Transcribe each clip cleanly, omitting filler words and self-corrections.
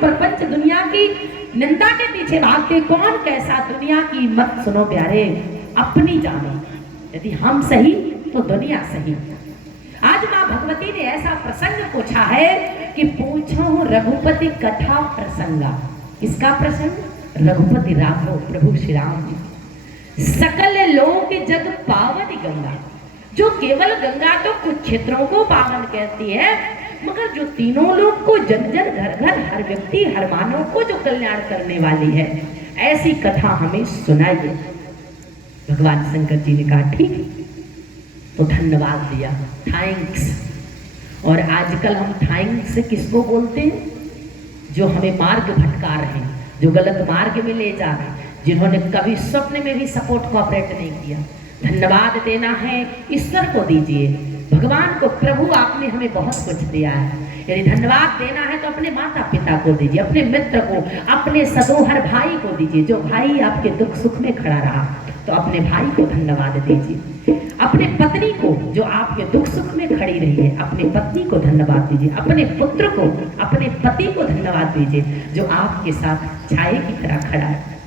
प्रपंच दुनिया की निंदा के पीछे भागते, कौन कैसा दुनिया की मत सुनो प्यारे, अपनी जानो। यदि हम सही तो दुनिया सही। आज मां भगवती ने ऐसा प्रसंग पूछा है कि पूछो रघुपति कथा प्रसंगा। किसका प्रसंग? रघुपति राघव प्रभु श्री राम जी। सकल लोक जग पावन गंगा, जो केवल गंगा तो कुछ क्षेत्रों को पावन कहती है, मगर जो तीनों लोग को जन जन घर घर हर व्यक्ति हर मानव को जो कल्याण करने वाली है, ऐसी कथा हमें सुनाइए। भगवान शंकर जी ने कहा ठीक है, तो धन्यवाद दिया, थैंक्स। और आजकल हम थैंक्स किसको बोलते हैं? जो हमें मार्ग भटका रहे हैं, जो गलत मार्ग में ले जा रहे हैं, जिन्होंने कभी स्वप्न में भी सपोर्ट कोऑपरेट नहीं किया। धन्यवाद देना है ईश्वर को दीजिए, भगवान को। प्रभु आपने हमें बहुत कुछ दिया है, यदि धन्यवाद देना है तो अपने माता पिता को दीजिए, अपने मित्र को, अपने सदोहर भाई को दीजिए। जो भाई आपके दुख सुख में खड़ा रहा तो अपने भाई को धन्यवाद दीजिए। अपने पत्नी को जो आपके दुख सुख में खड़ी रही है, अपने पत्नी को धन्यवाद दीजिए। अपने पुत्र को, अपने पति को धन्यवाद दीजिए जो आपके साथ छाए की तरह खड़ा है।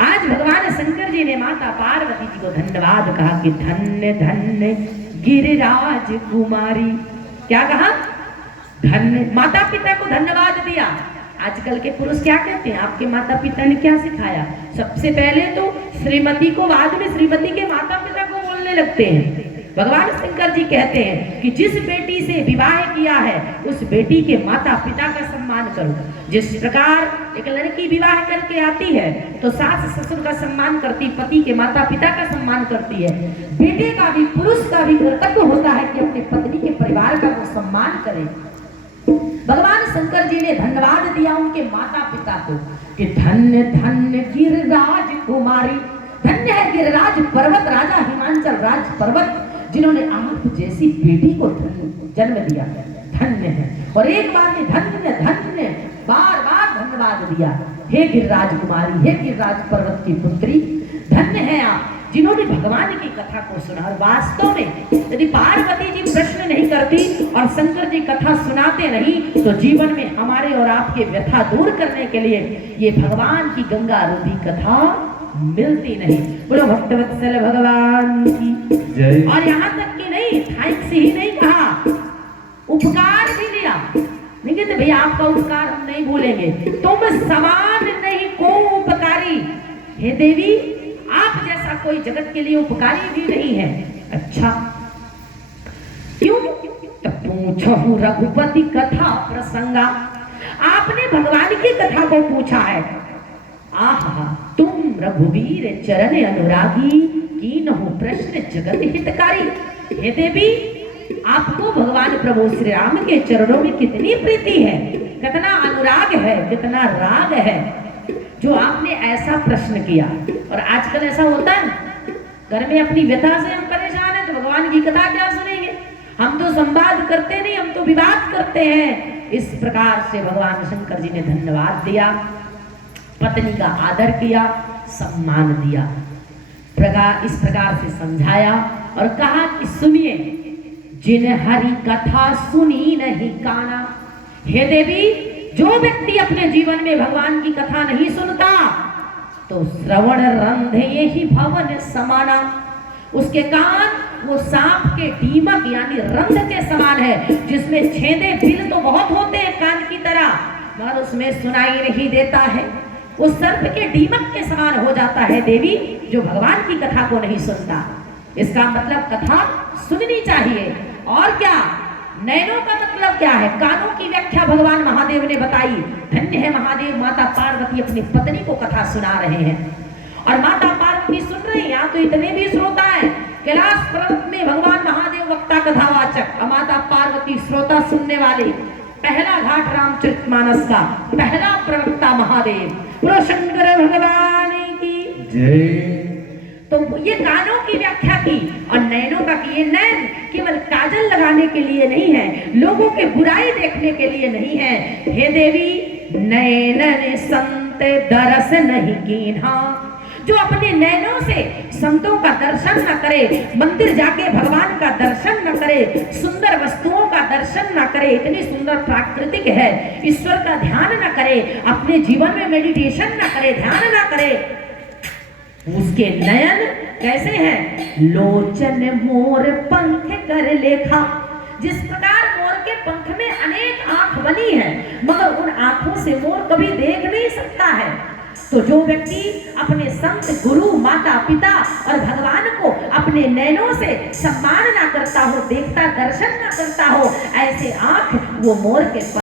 आज भगवान शंकर जी ने माता पार्वती जी को धन्यवाद कहा कि धन्य धन्य गिरिराज कुमारी। क्या कहा? धन्य। माता पिता को धन्यवाद दिया। आजकल के पुरुष क्या कहते हैं? आपके माता पिता ने क्या सिखाया? सबसे पहले तो श्रीमती को, बाद में श्रीमती के माता पिता को बोलने लगते हैं। भगवान शंकर जी कहते हैं कि जिस बेटी से विवाह किया है उस बेटी के माता पिता का सम्मान करो। जिस प्रकार एक लड़की विवाह करके आती है तो सास ससुर का सम्मान करती, पति के माता पिता का सम्मान करती है, बेटे का भी, पुरुष का भी कर्तव्य होता है कि अपने पत्नी के परिवार का वो सम्मान करे। भगवान शंकर जी ने धन्यवाद दिया उनके माता पिता को कि धन्य धन्य गिरिराज कुमारी। धन्य है गिरिराज पर्वत, राजा हिमांचल राज पर्वत, जिन्होंने आप जैसी बेटी को जन्म दिया, धन्य है। और एक बार में धन्य धन्य बार बार धन्यवाद दिया। हे गिरिराज कुमारी, हे गिरिराज पर्वत की पुत्री, धन्य है आप जिन्होंने भगवान की कथा को सुना। और वास्तव में यदि पार्वती जी प्रश्न नहीं करती और शंकर जी कथा सुनाते नहीं तो जीवन में हमारे और आपके व्यथा दूर करने के लिए ये भगवान की गंगा रूपी कथा मिलती नहीं। बोलो भक्तवत्सल भगवान की जय। और यहाँ तक कि नहीं, थैंक्स ही नहीं कहा, उपकार भी दिया। नहीं कहते भैया आपका उपकार हम नहीं भूलेंगे, तुम समान नहीं को उपकारी। हे देवी, आप जैसा कोई जगत के लिए उपकारी भी नहीं है। अच्छा क्यों? तो पूछो रघुपति कथा प्रसंगा। आपने भगवान की कथा को पूछा है। आहा, तुम रघुवीर चरण अनुरागी, कीनहु प्रश्न जगत हितकारी। हे देवी, आपको भगवान प्रभु श्री राम के चरणों में कितनी प्रीति है, कितना अनुराग है, कितना राग है, जो आपने ऐसा प्रश्न किया। और आजकल ऐसा होता है, घर में अपनी व्यथा से हम परेशान हैं तो भगवान की कथा क्या सुनेंगे? हम तो संवाद करते नहीं, हम तो विवाद करते हैं। इस प्रकार से भगवान शंकर जी ने धन्यवाद दिया, पत्नी का आदर किया, सम्मान दिया, इस प्रकार से समझाया और कहा कि सुनिए, जिन हरि कथा सुनी नहीं काना। हे देवी, जो व्यक्ति अपने जीवन में भगवान की कथा नहीं सुनता तो श्रवण रंध्र यही भवन समाना। उसके कान वो सांप के दीमक यानी रंध्र के समान है, जिसमें छेदे बिल तो बहुत होते हैं कान की तरह, मगर उसमें सुनाई नहीं देता है। वो सर्प के दीमक के समान हो जाता है देवी, जो भगवान की कथा को नहीं सुनता। इसका मतलब कथा सुननी चाहिए। और क्या? नैनों का मतलब क्या है? कानों की व्याख्या भगवान महादेव ने बताई। धन्य है महादेव, माता पार्वती अपनी पत्नी को कथा सुना रहे हैं और माता पार्वती सुन रही हैं। यहाँ तो इतने भी श्रोता हैं, कैलाश पर्वत में भगवान महादेव वक्ता कथावाचक, माता पार्वती श्रोता सुनने वाले। पहला घाट रामचरितमानस का पहला प्रवक्ता महादेव। बोलो शंकर भगवान की जय। तो ये कानों की व्याख्या की और नैनों का की। ये नैन केवल काजल लगाने के लिए नहीं है, लोगों के बुराई देखने के लिए नहीं है। हे देवी, नैन संत दरस नहीं कीन्हा, जो अपने नैनों से संतों का दर्शन न करे, मंदिर जाके भगवान का दर्शन न करे, सुंदर वस्तुओं का दर्शन न करे, इतनी सुंदर प्राकृतिक है, ईश्वर का ध्यान न करे, अपने जीवन में मेडिटेशन न करे, ध्यान न करे, उसके नयन कैसे हैं? लोचन मोर पंख कर लेखा। जिस प्रकार मोर के पंख में अनेक आंख बनी है, मगर उन आंखों से मोर कभी देख नहीं सकता है। तो जो व्यक्ति अपने संत, गुरु, माता, पिता और भगवान को अपने नैनों से सम्मान ना करता हो, देखता, दर्शन ना करता हो, ऐसे आंख वो मोर के